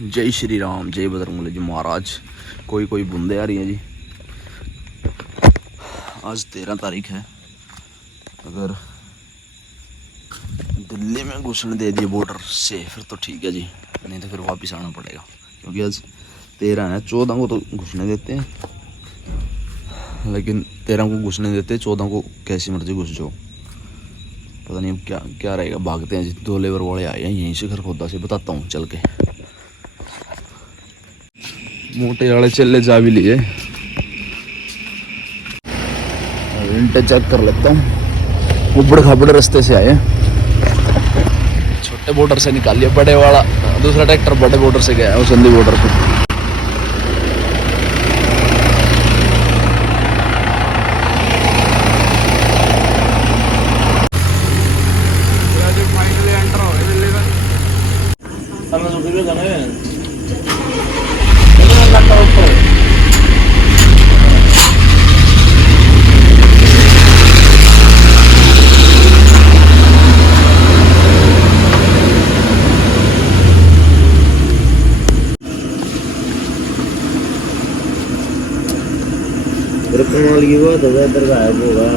जय श्री राम, जय बजरंगबली जी महाराज। कोई कोई बूंदे आ रही हैं जी। आज 13 तारीख है। अगर दिल्ली में घुसने दे दिए बॉर्डर से फिर तो ठीक है जी, नहीं तो फिर वापस आना पड़ेगा, क्योंकि आज 13 है। 14 को तो घुसने देते हैं, लेकिन 13 को घुसने देते, 14 को कैसी मर्जी घुस जाओ। पता नहीं अब क्या क्या रहेगा। भागते हैं जी। 2 लेबर वाले आए हैं यहीं से खरखोदा से, बताता हूँ चल के। मोटे वाले चले जा भी लिए, इंटे चेक कर लेता हूँ। उबड़ खाबड़ रास्ते से आए, छोटे बॉर्डर से निकाल लिया बड़े वाला। दूसरा ट्रैक्टर बड़े बॉर्डर से गया है, संदी बॉर्डर पे। कमाल की बात है, इधर गायब होगा।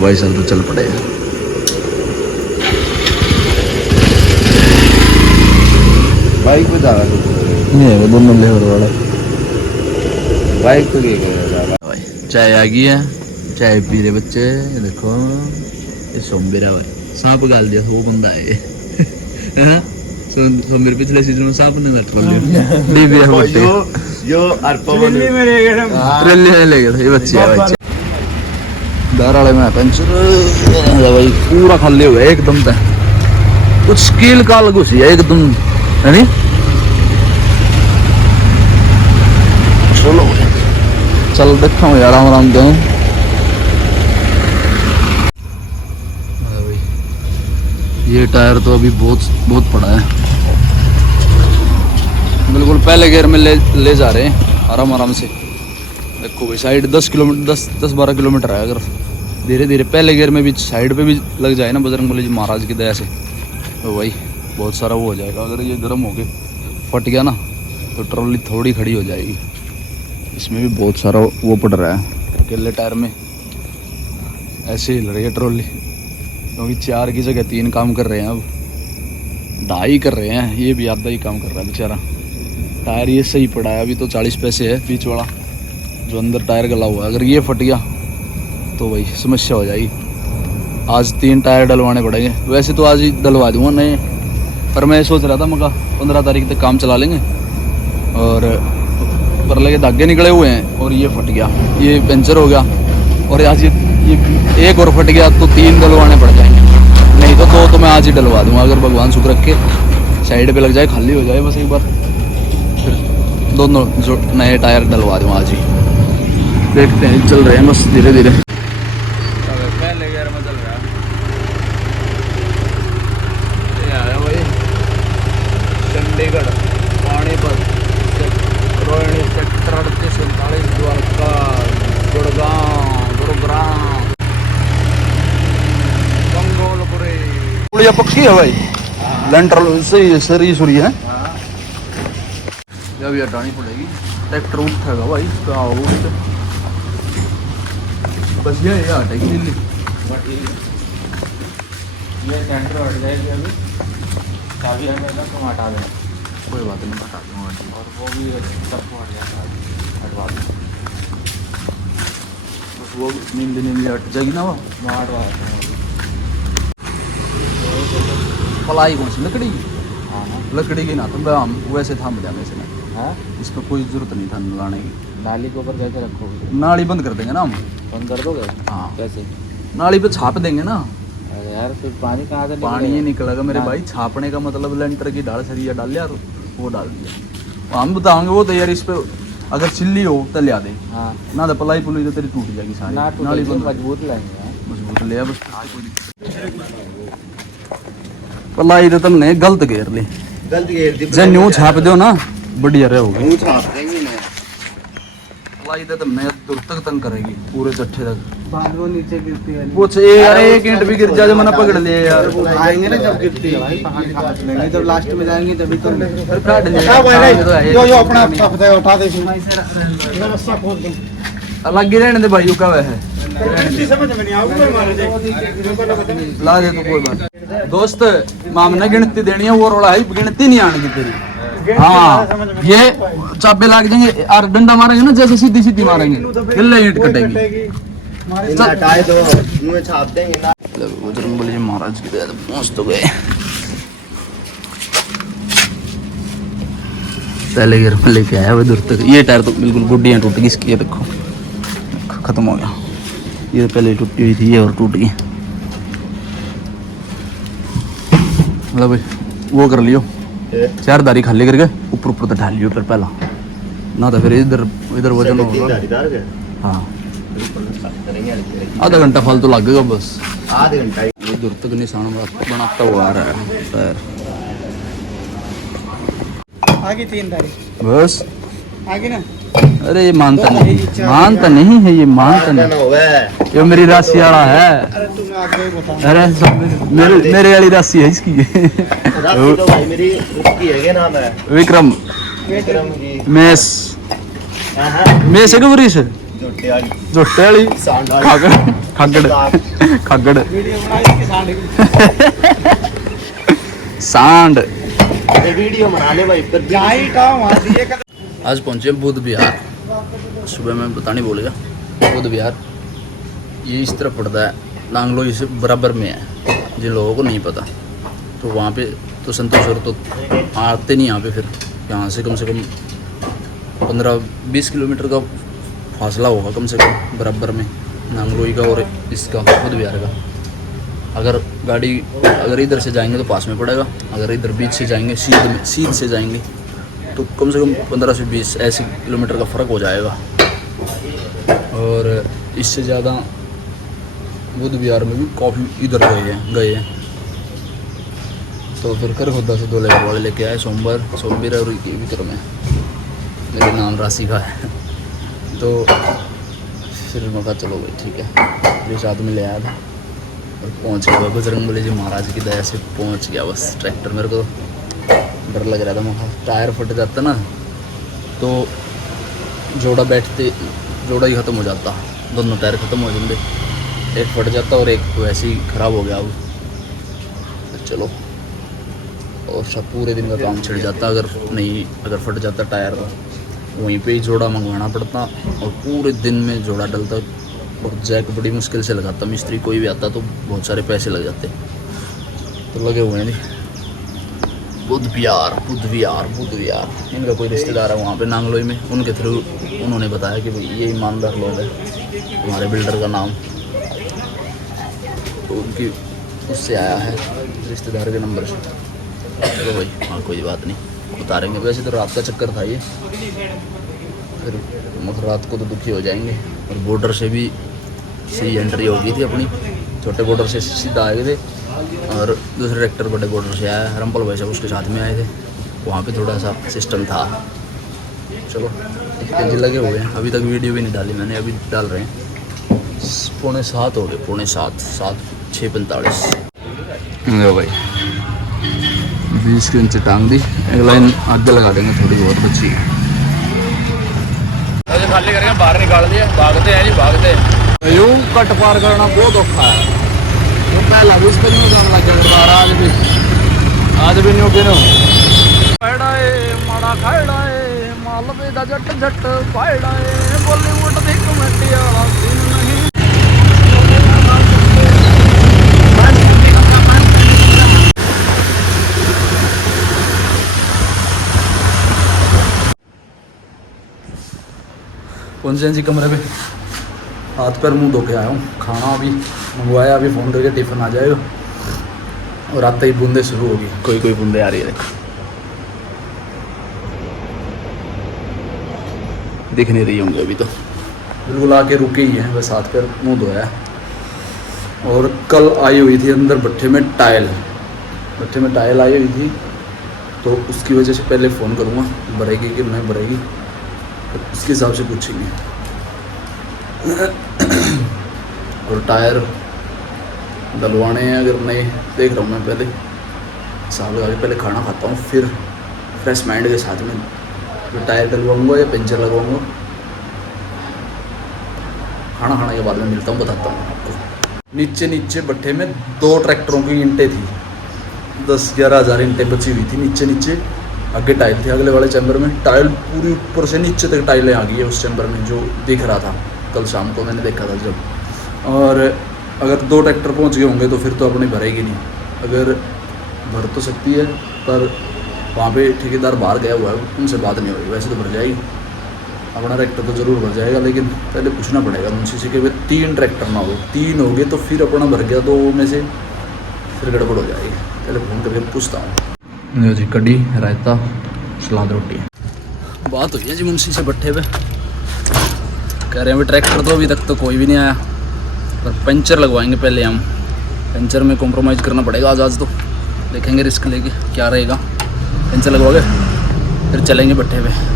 भाई साहब तो चल पड़े। बाइक पे जा रहा है वो दोनों लेबर वाला। बाइक पे गया भाई चाय आ गई है, चाय पी रहे बच्चे। देखो ये सोमबीरा भाई, सांप गाल दिया वो बंदा है। सोमबीर पिछले सीजन में सांप ने लटका लिया। यो ट्रेली में ले गए थे ये बच्चे है भाई। दार वाले में पंचर भाई पूरा खाली हो गया एकदम तक। कुछ स्कील काल घुसी है एकदम, है नी। चलो चल देखा हूँ यार, आराम आराम दे। ये टायर तो अभी बहुत पड़ा है। बिल्कुल पहले गियर में ले जा रहे हैं आराम आराम से। देखो भाई साइड 10 किलोमीटर 10-12 किलोमीटर है। अगर धीरे धीरे पहले गियर में भी साइड पे भी लग जाए ना बजरंगबली जी महाराज की दया से, तो भाई बहुत सारा वो हो जाएगा। अगर ये गर्म हो के फट गया ना तो ट्रॉली थोड़ी खड़ी हो जाएगी। इसमें भी बहुत सारा वो पड़ रहा है। अकेले टायर में ऐसे हिल रही है ट्रॉली, क्योंकि 4 की जगह 3 काम कर रहे हैं। अब 2.5 कर रहे हैं, ये भी आधा ही काम कर रहा है बेचारा। टायर ये सही पड़ा है, अभी तो 40 पैसे है बीच वाला जो अंदर टायर गला हुआ है। अगर ये फट गया तो भाई समस्या हो जाएगी। आज 3 टायर डलवाने पड़ेंगे। वैसे तो आज ही डलवा दूंगा नए, पर मैं सोच रहा था मगर 15 तारीख तक काम चला लेंगे। और पर लगे धागे निकले हुए हैं और ये फट गया, ये पंचर हो गया। और आज ये एक और फट गया तो 3 डलवाने पड़ जाएंगे। नहीं तो 2 तो मैं आज ही डलवा दूंगा। अगर भगवान शुक्र रख के साइड पे लग जाए, खाली हो जाए बस एक बार, फिर दोनों जो नए टायर डलवा दूंगा आज ही। देखते हैं, चल रहे हैं बस धीरे धीरे। पहले गियर में चल रहा है भाई। चंडीगढ़, पानीपत, रोहिणी सेक्टर 38-39, द्वारका, गुड़गांव, गुरुग्राम, गंगोलपुरी। पक्की है भाई, लेंटर सही सरी सुरी है। जब ये हटानी पड़ेगी, ट्रैक्टर उठेगा भाई इसका उठ। बस ये हटेगी दिल्ली। ये सेंटर हट जाएगी अभी, चाबी हटेगा तो हटा देना। कोई बात नहीं, हटा दूँगा। और वो भी सबको हट जाएगा, हटवा दें। बस वो नींद हट जाएगी ना, वो हटवा दें। पलाई कौन सी लकड़ी की? हाँ लकड़ी की ना तो हम वैसे थाम जाएंगे इसमें। हाँ, इसमें कोई जरूरत नहीं था लाने की। नाली के ऊपर कैसे रखोगे? नाली बंद कर देंगे ना हम। बंद कर दोगे? हाँ, कैसे? नाली पे छाप देंगे ना। अरे यार फिर पानी कहाँ से? पानी ही निकलेगा मेरे भाई। छापने का मतलब लेंटर की डाल सरिया डाल लिया तो वो डाल दिया। हम बताओगे वो तो यार इस पे अगर चिल्ली हो तो लिया दे। हाँ ना तो पलाई पुलाई तो तेरी टूट जाएगी सारी। ना नाली बंद मजबूत लाएंगे। मजबूत ले बस। पलाई तो तुमने गलत घेर ली। गलत घेर दी। जे न्यू छाप दो ना बढ़िया रहोगे। न्यू छाप देंगे ना। आई तो मैं दूर तक तंग करेगी पूरे चट्ठे तक। बाद में नीचे गिरती है। कुछ यार एक ईंट भी गिर जाए मैंने पकड़ लिया यार। आएंगे ना जब गिरती है भाई पहाड़ काट लेंगे, जब लास्ट में जाएंगे तभी तो फिर काट लिया यो अपना उठा दे अलग ही रहने दे भाई का वह है समझ में नहीं आऊंगा मारे दे ला दे तो कोई बात। दोस्त माम ने गिनती देनी है वो रोड़ा है गिनती नहीं आने की तेरी। हाँ ये चाबे लाग जाएंगे और डंडा मारेंगे ना जैसे सीधी सीधी मारेंगे हिल्ले ईंट कटेगी। बजरंगबली जी महाराज की दया से पहुंच तो गए। पहले गिर में लेके आया वो दूर तक। ये टायर तो बिल्कुल गुड्डियाँ टूट गई इसकी, ये देखो खत्म हो गया। ये पहले टूटी हुई थी ये और टूट गई। मतलब भाई वो कर लियो चारदारी खाली करके ऊपर ऊपर तो ढाल लियो फिर पहला ना तो फिर इधर इधर वजन होगा। हाँ आधा घंटा फालतू लगेगा बस, आधे घंटा। ये दूर तक निशान बनाता हुआ आ रहा है टायर। आगे 3 तारीख बस आगे ना। अरे ये मानता नहीं है, ये मानता नहीं। ये मेरी राशि वाला है। अरे तुम आगे बता। अरे मेरे वाली राशि है इसकी। तो भाई मेरी उसकी है क्या नाम है? विक्रम की मेस मेस है कबरी से जोटे वाली जोटे वाली खगड़ वीडियो बनाई इसकी सांड की। सांड वीडियो बना ले भाई पर जाई का वहां दिए का। आज पहुंचे बुद्ध विहार। सुबह में पता नहीं बोलेगा बुद्ध विहार ये इस तरह पड़ता है नांगलो इस बराबर में है। जिन लोगों को नहीं पता तो वहाँ पे तो संतोषवर तो आते नहीं यहाँ पे। फिर यहाँ से कम 15-20 किलोमीटर का फासला होगा कम से कम बराबर में नांगलोई का और इसका बुद्ध विहार का। अगर गाड़ी अगर इधर से जाएंगे तो पास में पड़ेगा, अगर इधर बीच से जाएंगे सीध से जाएंगे तो कम से कम 15 से 20 ऐसे किलोमीटर का फ़र्क हो जाएगा। और इससे ज़्यादा बुद्ध विहार में भी काफ़ी इधर गए हैं। तो फिर करखोदा से 2 लेबर वाले लेके आए सोमवार और विक्रम में मेरे नाम राशि का है। तो फिर मैं कहा चलो भाई ठीक है जो साथ में ले आया था और पहुंच गया। बजरंगबली जी महाराज की दया से पहुंच गया बस। ट्रैक्टर मेरे को डर लग रहा था, मैं टायर फट जाता ना तो जोड़ा ही ख़त्म हो जाता, दोनों टायर ख़त्म हो जाते। एक फट जाता और एक वैसे ही ख़राब हो गया। अब चलो और सब पूरे दिन का काम छिड़ जाता अगर फट जाता टायर तो वहीं पे ही जोड़ा मंगवाना पड़ता और पूरे दिन में जोड़ा डलता और जैक बड़ी मुश्किल से लगाता। मिस्त्री कोई भी आता तो बहुत सारे पैसे लग जाते। तो लगे हुए हैं बुद्ध विहार इनका कोई रिश्तेदार है वहाँ पे नांगलोई में, उनके थ्रू उन्होंने बताया कि भाई ये ईमानदार लोग हैं हमारे बिल्डर का नाम, तो उनकी उससे आया है रिश्तेदार के नंबर से। चलो भाई हाँ कोई बात नहीं उतारेंगे। वैसे तो रात का चक्कर था ये, फिर मतलब रात को तो दुखी हो जाएंगे। और बॉर्डर से भी सही एंट्री हो गई थी अपनी, छोटे बॉर्डर से सीधा आए थे और दूसरे ट्रैक्टर बड़े बॉर्डर से आया रंपल भाई साहब उसके साथ में आए थे। वहाँ पे थोड़ा सा सिस्टम था। चलो जी लगे हुए हैं, अभी तक वीडियो भी नहीं डाली मैंने, अभी डाल रहे हैं। 6:45 हो गए, 6:45 भाई 20 की इंच टांग दी, एक लाइन आगे लगा देंगे थोड़ी बहुत बची है। खाली करके बाहर निकाल दिया, भागते हैं जी भागते। यूँ कट पार करना बहुत औखा है। तो पहला भी इस पर नहीं जाने लग गया, आज भी नहीं हो गया। माड़ा खाड़ा है मालवे दा जट फायड़ा है बॉलीवुड दी कमेटी वाला सीन नहीं। पहुंचे जी कमरे पे, हाथ पैर मुंह धो के आया हूँ। खाना अभी मंगवाया, अभी फ़ोन करके टिफ़िन आ जाएगा और आते ही बूंदे शुरू होगी। कोई बूंदे आ रही है, देखो दिख नहीं रही होंगे अभी तो, बिल्कुल आके रुके ही हैं। बस हाथ पैर मुंह धोया है। और कल आई हुई थी अंदर भट्ठे में टाइल आई हुई थी, तो उसकी वजह से पहले फ़ोन करूँगा भरेगी कि नहीं भरेगी, तो उसके हिसाब से पूछेंगे। और टायर डलवाने हैं अगर नहीं, देख रहा हूँ मैं पहले हिसाब लगा के, पहले खाना खाता हूँ फिर फ्रेश माइंड के साथ में तो टायर डलवाऊँगा या पंचर लगवाऊँगा। खाना खाने के बाद में मिलता हूँ, बताता हूँ आपको। नीचे भट्ठे में 2 ट्रैक्टरों की ईंटें थी, 10-11 हज़ार ईंटें बची हुई थी नीचे। आगे टाइल थे अगले वाले चैम्बर में, टाइल पूरी ऊपर से नीचे तक टाइलें आ गई है उस चैम्बर में, जो दिख रहा था कल शाम को मैंने देखा था जब। और अगर 2 ट्रैक्टर पहुंच गए होंगे तो फिर तो अपनी भरेगी नहीं। अगर भर तो सकती है पर वहाँ पे ठेकेदार बाहर गया हुआ है, उनसे बात नहीं होगी। वैसे तो भर जाएगी, अपना ट्रैक्टर तो ज़रूर भर जाएगा, लेकिन पहले पूछना पड़ेगा उनसे से कि भाई 3 ट्रैक्टर ना हो, 3 हो गए तो फिर अपना भर गया, 2 में से फिर गड़बड़ हो जाएगी। पहले फ़ोन करके पूछता हूँ। जी कड़ी रायता सलाद रोटी बात हुई है जी मुंशी से भट्ठे पे, कह रहे हैं भाई ट्रैक्टर तो अभी तक तो कोई भी नहीं आया, पर पंचर लगवाएंगे पहले हम। पंचर में कॉम्प्रोमाइज़ करना पड़ेगा आज तो, देखेंगे रिस्क लेके क्या रहेगा। पंचर लगवा के फिर चलेंगे भट्ठे पे।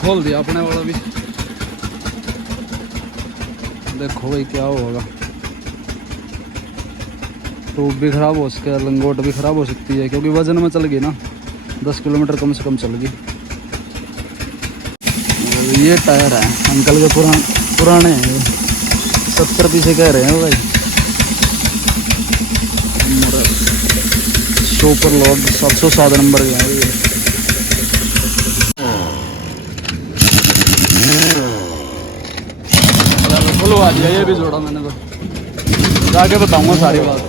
खोल दिया अपने वाला भी, देखो भाई क्या होगा। ट्यूब भी ख़राब हो सकता है, लंगोट भी ख़राब हो सकती है, क्योंकि वजन में चल गई ना, 10 किलोमीटर कम से कम चल गई। ये टायर है अंकल के पुराने हैं, 70 पीछे कह रहे हैं भाई। सुपर लोड 707 नंबर के हैं। खुलवा दिया ये भी जोड़ा मैंने, तो जाके बताऊंगा सारी बात।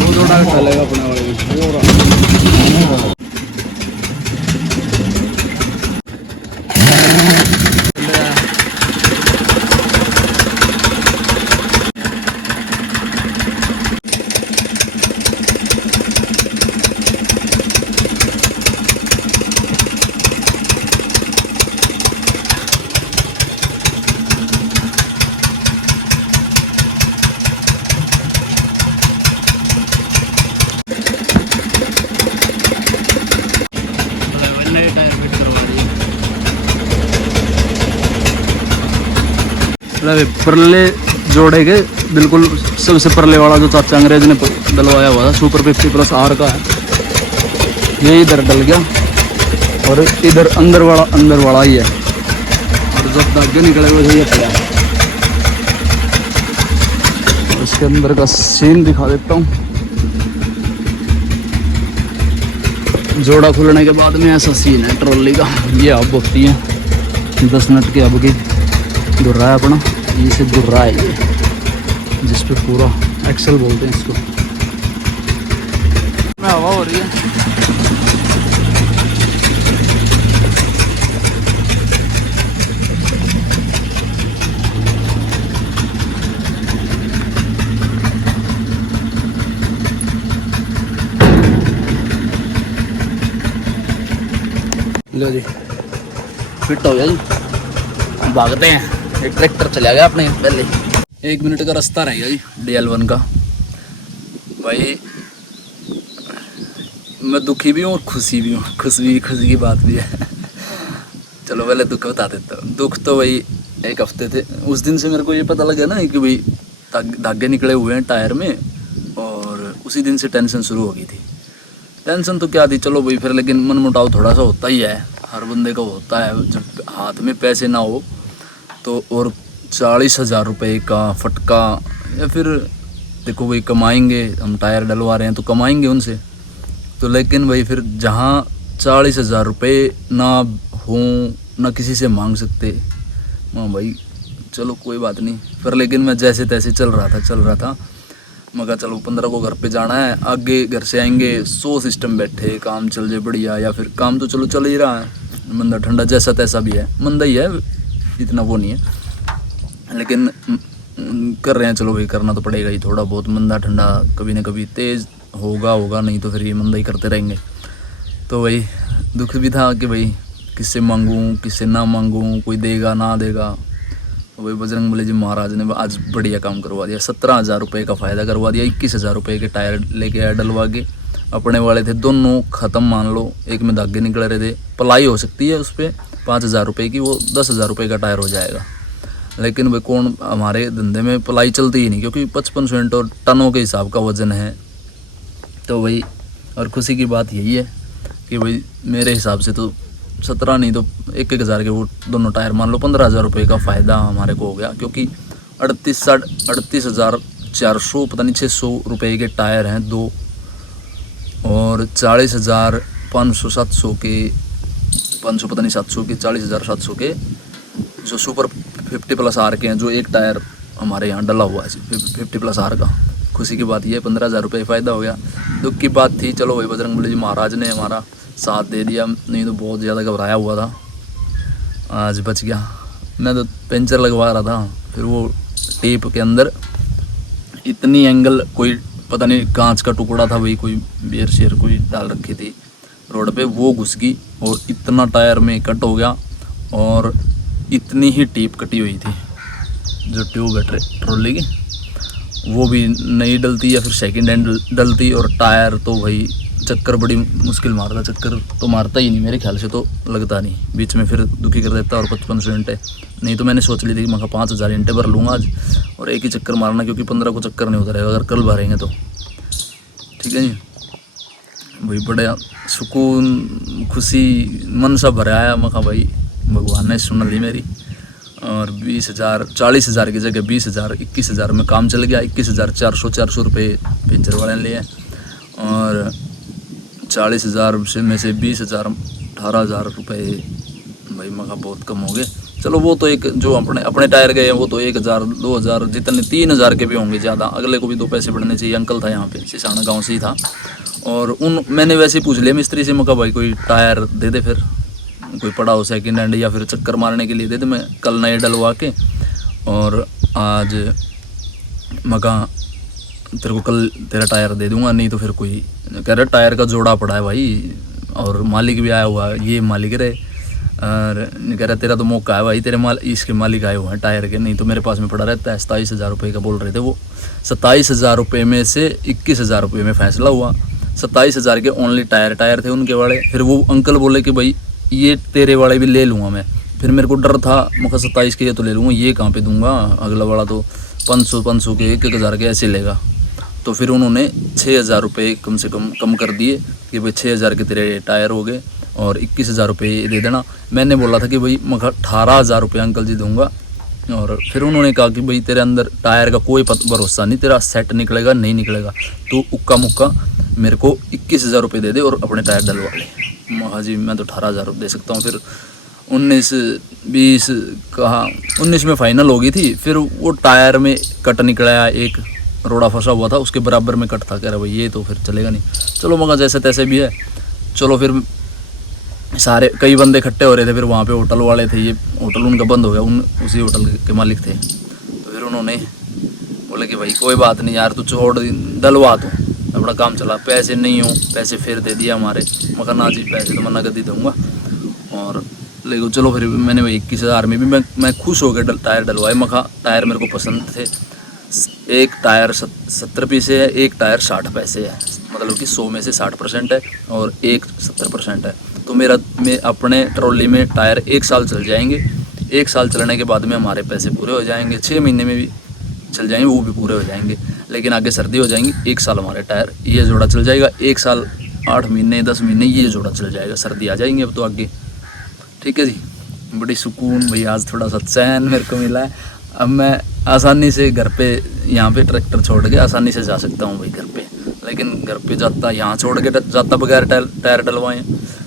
वो जोड़ा चलेगा अपने वाले भी। परले जोड़े के बिल्कुल सबसे परले वाला जो चाचा अंग्रेज ने डलवाया हुआ था, सुपर 50+ R का है, ये इधर डल गया और इधर अंदर वाला ही है। और जब धागे निकले हुए ये पड़ा, इसके अंदर का सीन दिखा देता हूँ। जोड़ा खुलने के बाद में ऐसा सीन है ट्रॉली का। ये अब होती है 10 नट की अब की दुर्रा है अपना, ये से दुर्रा है ये, जिस पे पूरा एक्सल बोलते हैं इसको। हवा हो रही है, लो जी फिट हो गया जी। भागते हैं, एक ट्रैक्टर चला गया अपने पहले। 1 मिनट का रास्ता रह गया जी DL1 का। भाई मैं दुखी भी हूँ और खुशी भी हूँ, खुशी की बात भी है। चलो पहले दुख बता देता हूँ। दुख तो भाई 1 हफ्ते थे उस दिन से मेरे को ये पता लगा ना कि भाई धागे निकले हुए हैं टायर में, और उसी दिन से टेंशन शुरू हो गई थी। टेंशन तो क्या थी, चलो भाई फिर, लेकिन मन मुटाव थोड़ा सा होता ही है, हर बंदे का होता है। जब हाथ में पैसे ना हो तो, और 40,000 रुपये का फटका, या फिर देखो भाई कमाएंगे हम, टायर डलवा रहे हैं तो कमाएंगे उनसे तो, लेकिन भाई फिर जहाँ 40,000 रुपये ना हो, ना किसी से मांग सकते, हाँ भाई चलो कोई बात नहीं। फिर लेकिन मैं जैसे तैसे चल रहा था। मैं कहा चलो 15 को घर पे जाना है, आगे घर से आएंगे 100 सिस्टम बैठे, काम चल जाए बढ़िया, या फिर काम तो चलो चल ही रहा है, मंदा ठंडा जैसा तैसा भी है, मंदा ही है, इतना वो नहीं है, लेकिन कर रहे हैं। चलो भाई करना तो पड़ेगा ही, थोड़ा बहुत मंदा ठंडा कभी ना कभी तेज़ होगा, नहीं तो फिर ये मंदा ही करते रहेंगे। तो भाई दुख भी था कि भाई किससे मांगूँ किससे ना मांगूँ, कोई देगा ना देगा, वही बजरंगबली जी महाराज ने आज बढ़िया काम करवा दिया। 17,000 रुपये का फ़ायदा करवा दिया। 21,000 रुपये के टायर लेके आया डलवा के। अपने वाले थे दोनों ख़त्म मान लो, एक में धागे निकल रहे थे। पलाई हो सकती है उस पर 5,000 रुपये की, वो 10,000 रुपये का टायर हो जाएगा। लेकिन भाई कौन, हमारे धंधे में पलाई चलती ही नहीं, क्योंकि 55 और टनों के हिसाब का वज़न है। तो भाई और खुशी की बात यही है कि भाई मेरे हिसाब से तो 17 नहीं तो 1,000 के वो दोनों टायर मान लो 15,000 रुपये का फ़ायदा हमारे को हो गया। क्योंकि 38,400 पता नहीं 600 रुपये के टायर हैं दो, और 40,500-700 के 500 पता नहीं 700 के 40,700 के जो सुपर 50+ आर के हैं, जो एक टायर हमारे यहाँ डला हुआ है 50+ आर का। खुशी की बात ये 15,000 रुपये फ़ायदा हो गया। दुख की बात थी, चलो भाई बजरंगबली जी महाराज ने हमारा साथ दे दिया, नहीं तो बहुत ज़्यादा घबराया हुआ था। आज बच गया। मैं तो पंचर लगवा रहा था, फिर वो टेप के अंदर इतनी एंगल, कोई पता नहीं कांच का टुकड़ा था, वही कोई बेर शेर कोई डाल रखी थी रोड पे, वो घुस गई और इतना टायर में कट हो गया। और इतनी ही टेप कटी हुई थी जो ट्यूब है ट्रॉली की, वो भी नहीं डलती या फिर सेकंड हैंड डलती। और टायर तो भाई चक्कर बड़ी मुश्किल मारता, चक्कर तो मारता ही नहीं मेरे ख्याल से, तो लगता नहीं, बीच में फिर दुखी कर देता। और 55 घंटे नहीं तो मैंने सोच ली थी कि मैं 5,000 घंटे भर लूँगा आज और एक ही चक्कर मारना, क्योंकि 15 को चक्कर नहीं होता रहेगा अगर कल भरेंगे तो। ठीक है जी, भाई बड़ा सुकून खुशी मन सा भरा आया। मैं भाई भगवान ने सुन ली मेरी। और 40,000 की जगह 20,000 21,000 में काम चल गया। 21,400 रुपये पेंचर वाले ने लिए, और 40,000 में से 20,000 18,000 रुपये भाई मगा बहुत कम हो गए। चलो वो तो एक जो अपने टायर गए वो तो 1,000 2,000 जितने 3,000 के भी होंगे ज़्यादा, अगले को भी 2 पैसे बढ़ने चाहिए। अंकल था यहाँ पे सिसाना गांव से ही था, और मैंने वैसे ही पूछ लिया मिस्त्री से, मका भाई कोई टायर दे दे, फिर कोई पड़ा हो सेकंड हैंड या फिर चक्कर मारने के लिए दे दे, मैं कल नए डलवा के और आज मका तेरे को कल तेरा टायर दे दूंगा। नहीं तो फिर कोई कह रहा टायर का जोड़ा पड़ा है भाई, और मालिक भी आया हुआ है, ये मालिक रहे, और कह रहा तेरा तो मौका है भाई, तेरे इसके मालिक आए हुए हैं टायर के, नहीं तो मेरे पास में पड़ा रहता है। 27,000 रुपये का बोल रहे थे वो। 27,000 रुपये में से 21,000 रुपये में फैसला हुआ। 27,000 के ओनली टायर थे उनके वाले। फिर वो अंकल बोले कि भाई ये तेरे वाले भी ले लूँगा मैं। फिर मेरे को डर था, मैं 27 के ये तो ले लूँगा, ये कहाँ पे दूंगा, अगला वाला तो 500 के 1,000 के ऐसे लेगा। तो फिर उन्होंने 6,000 रुपये कम से कम कर दिए कि भाई 6,000 के तेरे टायर हो गए और 21,000 रुपये दे देना। मैंने बोला था कि भाई मैं 18,000 रुपये अंकल जी दूंगा। और फिर उन्होंने कहा कि भाई तेरे अंदर टायर का कोई भरोसा नहीं, तेरा सेट निकलेगा नहीं निकलेगा, तो उक्का मुक्का मेरे को 21,000 रुपये दे दे और अपने टायर डलवा ले। हाँ जी मैं तो 18,000 दे सकता हूँ। फिर 19-20 कहा, 19 में फाइनल हो गई थी। फिर वो टायर में कट निकला, एक रोड़ा फंसा हुआ था उसके बराबर में कट था। कह रहा भाई ये तो फिर चलेगा नहीं। चलो मगर जैसे तैसे भी है, चलो फिर सारे कई बंदे इकट्ठे हो रहे थे। फिर वहाँ पे होटल वाले थे, ये होटल उनका बंद हो गया, उसी होटल के मालिक थे। तो फिर उन्होंने बोले कि भाई कोई बात नहीं यार, तू छोड़ डलवा, तू अपना काम चला, पैसे नहीं हो पैसे फिर दे दिया हमारे। मगर ना जी पैसे तो मना कर दी दूँगा। और लेकिन चलो फिर मैंने भाई 21,000 में भी मैं खुश हो गया टायर डलवाए। मखा टायर मेरे को पसंद थे। एक टायर 70 पैसे है, एक टायर 60 पैसे है, मतलब कि 100 में से 60% है और एक 70% है। तो मैं अपने ट्रॉली में टायर 1 साल चल जाएंगे। 1 साल चलने के बाद में हमारे पैसे पूरे हो जाएंगे। 6 महीने में भी चल जाएंगे, वो भी पूरे हो जाएंगे। लेकिन आगे सर्दी हो जाएंगी, 1 साल हमारे टायर ये जोड़ा चल जाएगा। 1 साल 8 महीने 10 महीने ये जोड़ा चल जाएगा। सर्दी आ जाएंगी अब तो आगे। ठीक है जी, बड़ी सुकून भाई, आज थोड़ा सा चैन मेरे को मिला है। अब मैं आसानी से घर पे यहाँ पे ट्रैक्टर छोड़ के आसानी से जा सकता हूँ भाई घर पे। लेकिन घर पे जाता, यहाँ छोड़ के जाता बगैर टायर डलवाएं।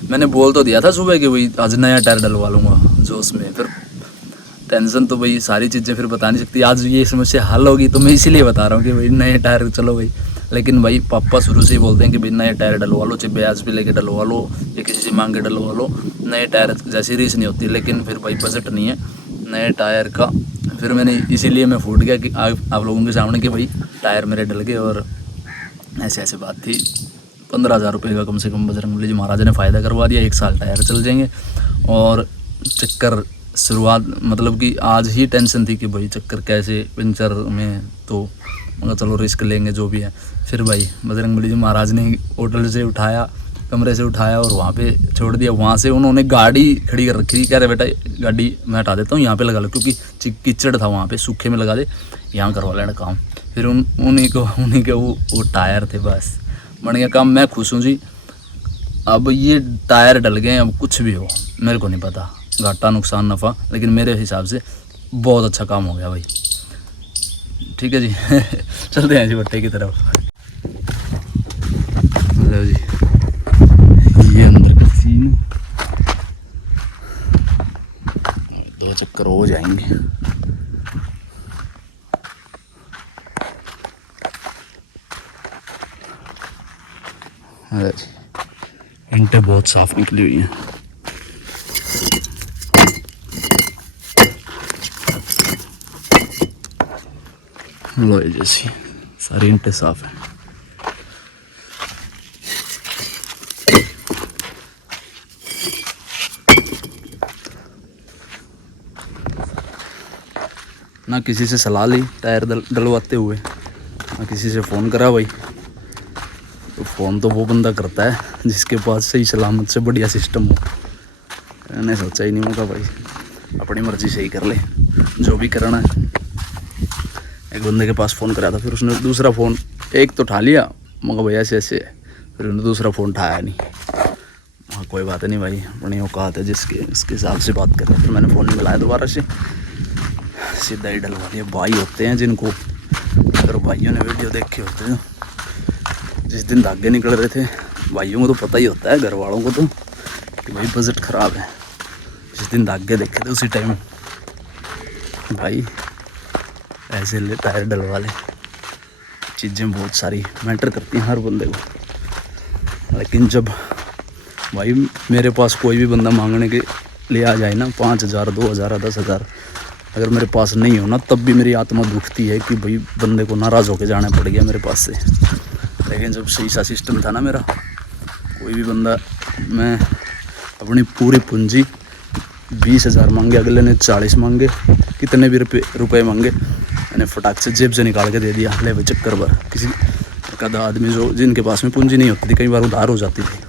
मैंने बोल तो दिया था सुबह कि भाई आज नया टायर डलवा लूँगा जोश में। फिर टेंशन तो भाई सारी चीज़ें फिर बता नहीं सकती। आज ये समस्या हल होगी तो मैं इसीलिए बता रहा हूँ कि भाई नए टायर चलो भाई। लेकिन भाई पापा शुरू से ही बोलते हैं कि भाई नए टायर डलवा लो, चाहे ब्याज पे लेके डलवा लो या किसी से मांग के डलवा लो। नए टायर जैसी रीस नहीं होती। लेकिन फिर भाई बजट नहीं है नए टायर का। फिर मैंने इसीलिए मैं फूट गया कि आप लोगों के सामने कि भाई टायर मेरे डल गए। और ऐसे बात थी। 15,000 रुपये का कम से कम बजरंगबली जी महाराज ने फ़ायदा करवा दिया। 1 साल टायर चल जाएंगे और चक्कर शुरुआत मतलब कि आज ही टेंशन थी कि भाई चक्कर कैसे पंचर में, तो मगर चलो रिस्क लेंगे जो भी है। फिर भाई बजरंगबली जी महाराज ने होटल से उठाया, कमरे से उठाया और वहाँ पे छोड़ दिया। वहाँ से उन्होंने गाड़ी खड़ी कर रखी थी, कह रहे बेटा गाड़ी मैं हटा देता हूँ, यहाँ पे लगा लो, क्योंकि कीचड़ था वहाँ पे, सूखे में लगा दे, यहाँ करवा लेना काम। फिर उन्हीं के वो टायर थे, बस बन गया काम। मैं खुश हूँ जी। अब ये टायर डल गए, अब कुछ भी हो मेरे को नहीं पता, घाटा नुकसान नफ़ा, लेकिन मेरे हिसाब से बहुत अच्छा काम हो गया भाई। ठीक है जी चलते हैं जी भट्टे की तरफ। लो जी, ये अंदर का सीन, 2 चक्कर हो जाएंगे। ईंटें बहुत साफ निकली हुई हैं। लो जैसी सारी ईंटें साफ है। ना किसी से सलाह ली टायर डलवाते हुए, ना किसी से फ़ोन करा भाई। तो फ़ोन तो वो बंदा करता है जिसके पास सही सलामत से बढ़िया सिस्टम हो। मैंने सोचा ही नहीं होगा भाई, अपनी मर्ज़ी से ही कर ले जो भी करना है। एक बंदे के पास फ़ोन करा था, फिर उसने दूसरा फ़ोन एक तो उठा लिया, मगर भैया ऐसे ऐसे, फिर उन्होंने दूसरा फ़ोन उठाया नहीं। हाँ कोई बात नहीं भाई, अपनी औकात है जिसके उसके हिसाब से बात कर रहे। फिर मैंने फ़ोन नहीं मिलाया दोबारा से, सीधा ही डलवा दिया। भाई होते हैं जिनको, अगर भाइयों ने वीडियो देखे होते हैं, जिस दिन धागे निकल रहे थे, भाइयों को तो पता ही होता है, घर वालों को तो, कि भाई बजट ख़राब है। जिस दिन धागे देखे थे उसी टाइम भाई ऐसे ले टायर डलवा ले। चीज़ें बहुत सारी मैटर करती हैं हर बंदे को। लेकिन जब भाई मेरे पास कोई भी बंदा मांगने के लिए आ जाए ना, 5,000 2,000 10,000, अगर मेरे पास नहीं हो ना, तब भी मेरी आत्मा दुखती है कि भाई बंदे को नाराज़ होकर जाना पड़ गया मेरे पास से। लेकिन जब सही सा सिस्टम था ना मेरा, कोई भी बंदा, मैं अपनी पूरी पूंजी 20,000 मांगे, अगले ने 40 मांगे, कितने भी रुपए मांगे, मैंने फटाक से जेब से निकाल के दे दिया। ले भाई चक्कर भर। किसी एक आधा आदमी जो जिनके पास में पूंजी नहीं होती थी, कई बार उधार हो जाती थी,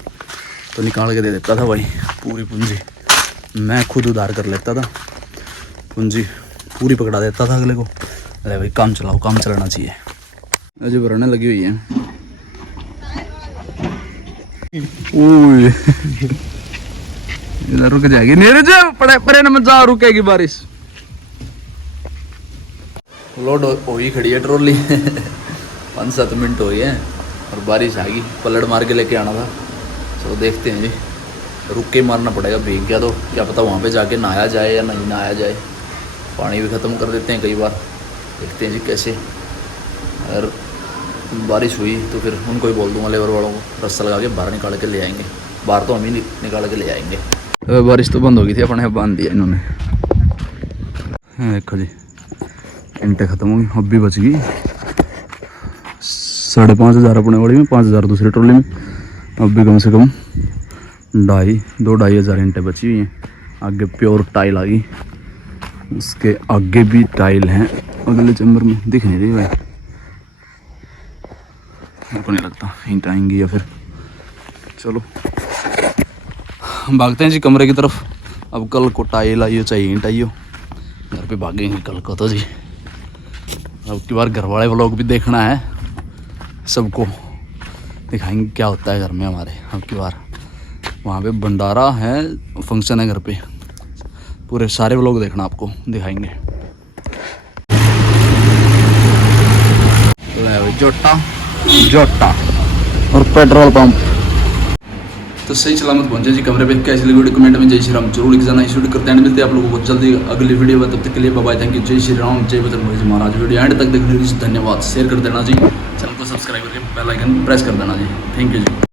तो निकाल के दे देता था भाई पूरी पूंजी। मैं खुद उधार कर लेता था, पूंजी पूरी पकड़ा देता था अगले को। अरे भाई काम चलाओ, काम चलाना चाहिए। अजय भरने लगी हुई है। इधर रुक जाएगी, नीरज पड़े परे न मत जा, रुकेगी बारिश। लोड हो ही खड़ी है ट्रॉली 5-7 मिनट हो गए हैं और बारिश आ गई। पलट मार के लेके आना था, चलो देखते हैं जी। रुक के मारना पड़ेगा, भीग गया तो क्या पता वहाँ पे जाके नहाया जाए या नहीं नहाया जाए। पानी भी ख़त्म कर देते हैं कई बार, देखते हैं जी कैसे। अगर बारिश हुई तो फिर उनको ही बोल दूँगा लेबर वालों को, रस्सा लगा के बाहर निकाल के ले आएंगे। बाहर तो हम ही निकाल के ले आएंगे। तो बारिश तो बंद हो गई थी, अपने बांध दिया इन्होंने। देखो जी घंटे ख़त्म हो गई, अब भी बच गई 5,500 अपने वाली में, 5,000 दूसरी ट्रॉली में। अब भी कम से कम 2,500 घंटे बची हुई हैं। आगे प्योर टाइल आ गई, उसके आगे भी टाइल हैं अगले चैम्बर में, दिख नहीं रही भाई, मेरे को नहीं लगता ईंट आएंगी या फिर। चलो भागते हैं जी कमरे की तरफ। अब कल को टाइल आइयो चाहे ईंट आइयो, घर पे भागेंगे कल को तो जी। अब की बार घर वाले व्लॉग भी देखना है, सबको दिखाएंगे क्या होता है घर में हमारे। अब की बार वहाँ पे भंडारा है, फंक्शन है घर पे, पूरे सारे व्लॉग देखना, आपको दिखाएंगे। जोटा और पेट्रोल पंप। तो सही सलामत पहुंचे जी कमरे पे। कैसी लगी वीडियो कमेंट में जय श्री राम जरूर लिख जाना। इस वीडियो करते हैं, मिलते हैं आप लोगों को जल्दी अगली वीडियो में, तब तक के लिए बाय बाय, थैंक यू, जय श्री राम, जय बजरंगबली जी महाराज। वीडियो एंड तक देखने के लिए धन्यवाद। शेयर कर देना जी, चैनल को सब्सक्राइब करके बेल आइकन प्रेस कर देना जी। Thank you ji.